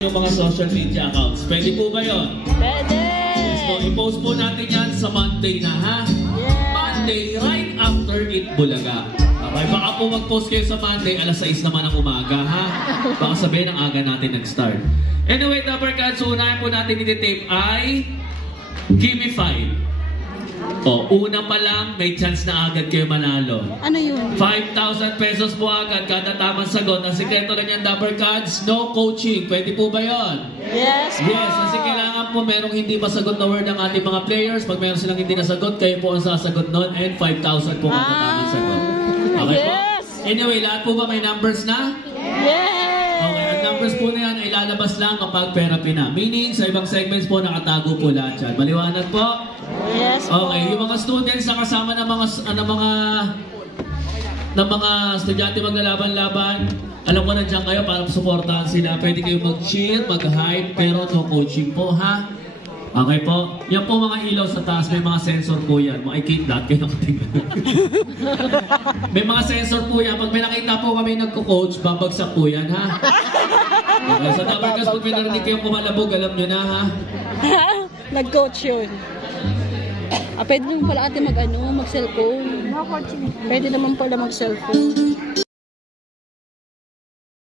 Yung mga social media accounts. Pwede po ba yun? Pwede! Yes po, i-post po natin yan sa Monday na, ha? Yeah. Monday, right after it Bulaga. Okay, baka po mag-post kayo sa Monday, alas 6 naman ng umaga, ha? Baka sabihin ang aga natin nag-start. Anyway, Dapper Cats, unahin po natin iti-tape ay Gimme 5. O, una pa lang, may chance na agad kayo manalo. Ano yun? 5,000 pesos po agad kada tamang sagot. Ang sikreto lang yan, Dapper Cats, no coaching. Pwede po ba yun? Yes! Yes, kasi kailangan po merong hindi masagot na word ng ating mga players. Pag meron silang hindi nasagot, kayo po ang sasagot nun. And 5,000 po kada tamang sagot. Okay po? Yes! Anyway, lahat po ba may numbers na? Yes! Okay, ang numbers po na yan ay ilalabas lang kapag therapy na. Meaning, sa ibang segments po, nakatago po lahat yan. Maliwanag po? Yes po. Okay, yung mga students na kasama ng mga estudyante maglalaban-laban, alam ko nandiyan kayo para suportahan sila. Pwede kayo mag-cheer, mag-hype, pero no coaching po, ha? Okay po? Yan po mga ilaw sa taas, may mga sensor po yan. Makikita lahat kayo nakatingin. May mga sensor po yan. Pag may nakita po kami nagko-coach, babagsak po yan, ha? Okay, sa Dapper Cats, pag may narinig kayong kumalabog, alam nyo na, ha? Nag-coach yun. Pwede naman pala ate mag-cellphone. Pwede naman pala mag-cellphone.